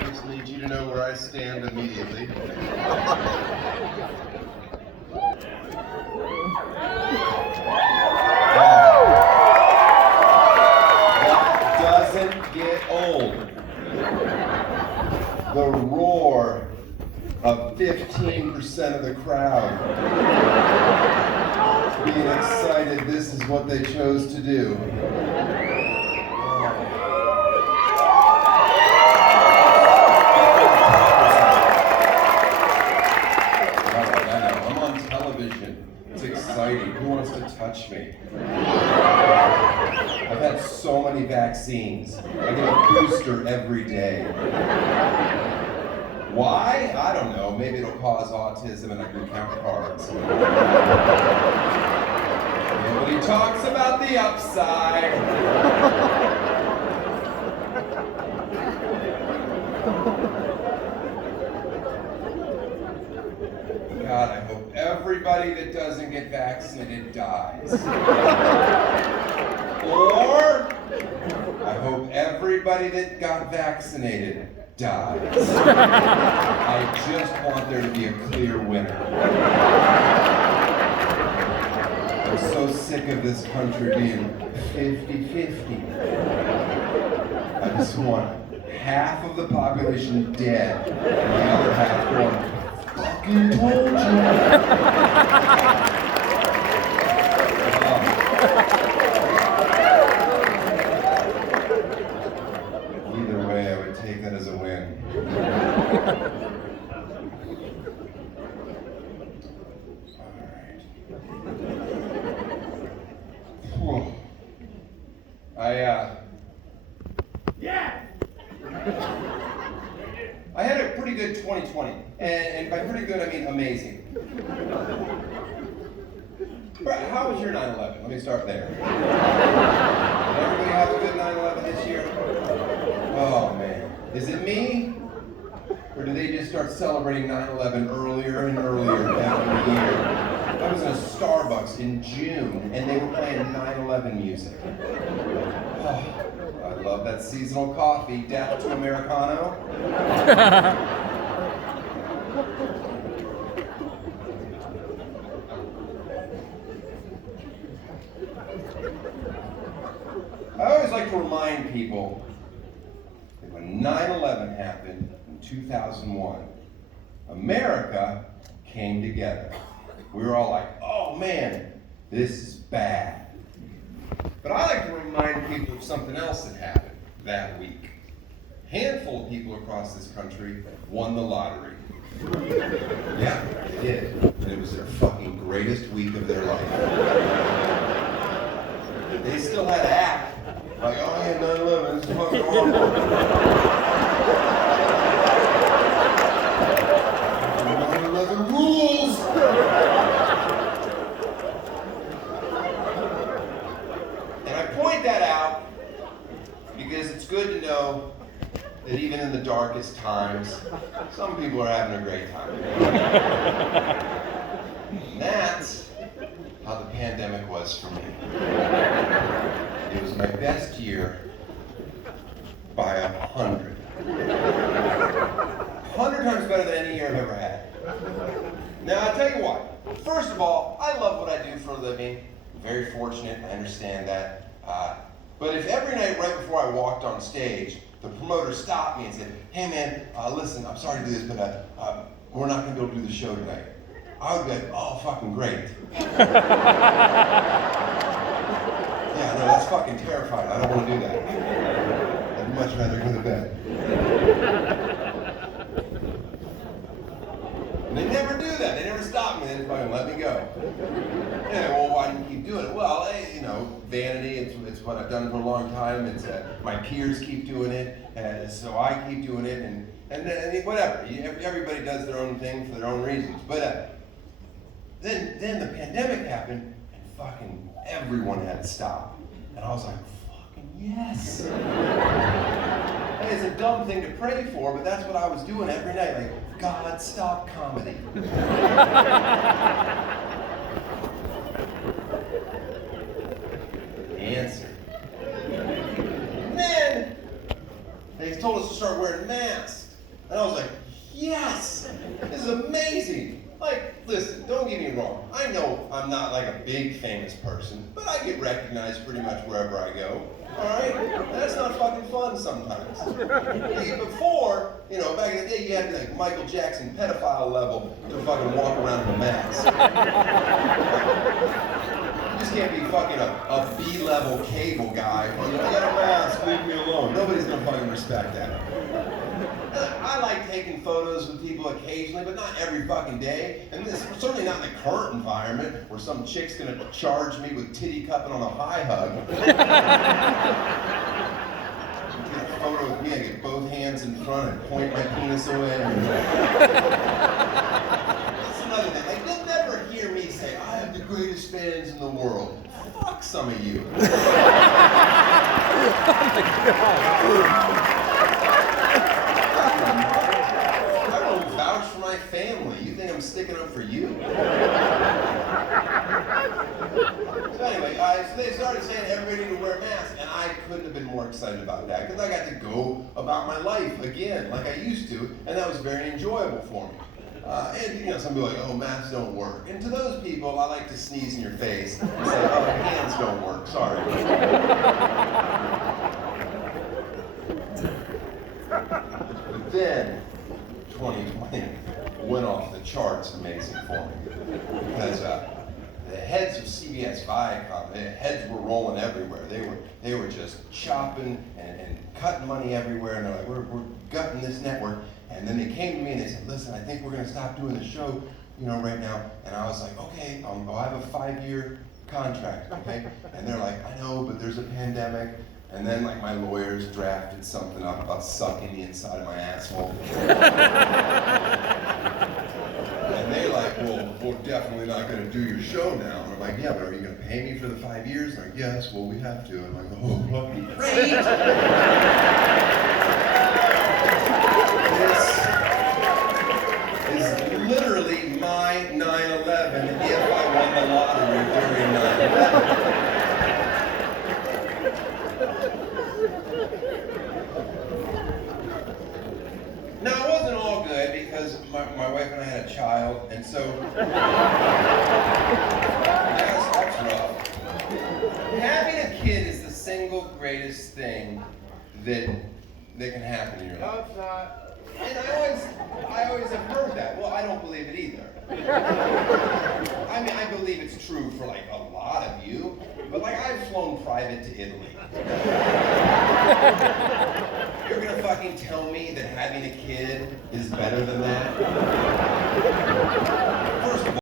Just need you to know where I stand immediately. That doesn't get old. The roar of 15% of the crowd being excited this is what they chose to do. I'm on television. It's exciting. Who wants to touch me? I've had so many vaccines. I get a booster every day. Why? I don't know. Maybe it'll cause autism and I can count cards. Nobody talks about the upside. God, I hope everybody that doesn't get vaccinated dies. Or, I hope everybody that got vaccinated dies. I just want there to be a clear winner. I'm so sick of this country being 50-50. I just want half of the population dead and the other half going, fucking told you. Either way, I would take that as a win. I had a pretty good 2020, and by pretty good I mean amazing. How was your 9/11? Let me start there. Did everybody have a good 9/11 this year? Oh man, is it me? Or do they just start celebrating 9/11 earlier and earlier every year? I was in a Starbucks in June and they were playing 9/11 music. Oh, I love that seasonal coffee, Death to Americano. I always like to remind people that when 9/11 happened in 2001, America came together. We were all like, oh man, this is bad. But I like to remind people of something else that happened that week. A handful of people across this country won the lottery. Yeah, they did. And it was their fucking greatest week of their life. They still had to act like, oh yeah, 9/11, it's fucking horrible. 9/11 rules! And I point that out because it's good to know that even in the darkest times, some people are having a great time. And that's how the pandemic was for me. It was my best year by 100. 100 times better than any year I've ever had. Now, I'll tell you what. First of all, I love what I do for a living. I'm very fortunate, I understand that. But if every night right before I walked on stage, the promoter stopped me and said, hey man, listen, I'm sorry to do this, but we're not going to be able to do the show tonight. I would be like, oh, fucking great. Yeah, no, that's fucking terrifying. I don't want to do that. I'd much rather go to bed. And they never do that. They never stop me. They just fucking let me go. Yeah, well, why do you keep doing it? Well, you know, vanity. It's what I've done for a long time. It's my peers keep doing it, so I keep doing it, and whatever. Everybody does their own thing for their own reasons. But then the pandemic happened, and fucking everyone had to stop. And I was like, fucking yes. Hey, it's a dumb thing to pray for, but that's what I was doing every night. Like, God, stop comedy. Answer. Nah, they told us to start wearing masks. And I was like, yes, this is amazing. Like, listen, don't get me wrong. I know I'm not like a big famous person, but I get recognized pretty much wherever I go. All right? And that's not fucking fun sometimes. Before, back in the day, you had like Michael Jackson pedophile level to fucking walk around with a mask. You just can't be fucking a B-level cable guy. I got a mask, leave me alone. Nobody's gonna fucking respect that. I like taking photos with people occasionally, but not every fucking day. And this certainly not in the current environment where some chick's gonna charge me with titty cupping on a high hug. Get a photo with me, I get both hands in front and point my penis away. That's another thing. Like, you'll never hear me say, I have the greatest fans in the world. Fuck some of you. Oh my God. Family. You think I'm sticking up for you? So anyway, so they started saying everybody need to wear masks, and I couldn't have been more excited about that because I got to go about my life again like I used to, and that was very enjoyable for me. And some people are like, oh, masks don't work. And to those people, I like to sneeze in your face and say, oh, hands don't work, sorry. But then, 2020 went off the charts amazing for me because the heads of CBS Viacom, the heads were rolling everywhere. They were just chopping and cutting money everywhere, and they're like, we're gutting this network. And then they came to me and they said, listen, I think we're going to stop doing the show, right now. And I was like, okay, I have a 5-year contract, okay? And they're like, I know, but there's a pandemic. And then, like, my lawyers drafted something up about sucking the inside of my asshole. And they're like, well, we're definitely not going to do your show now. And I'm like, yeah, but are you going to pay me for the 5 years? And they're like, yes, well, we have to. And I'm like, oh, lucky. Great! This is literally my 9/11 if I won the lottery during 9/11. Now, it wasn't all good because my wife and I had a child, and so that's rough. Having a kid is the single greatest thing that can happen in your life. No, it's not. And I always have heard that. Well, I don't believe it either. I mean, I believe it's true for like a lot of you, but like I've flown private to Italy. You're gonna fucking tell me that having a kid is better than that? First of all,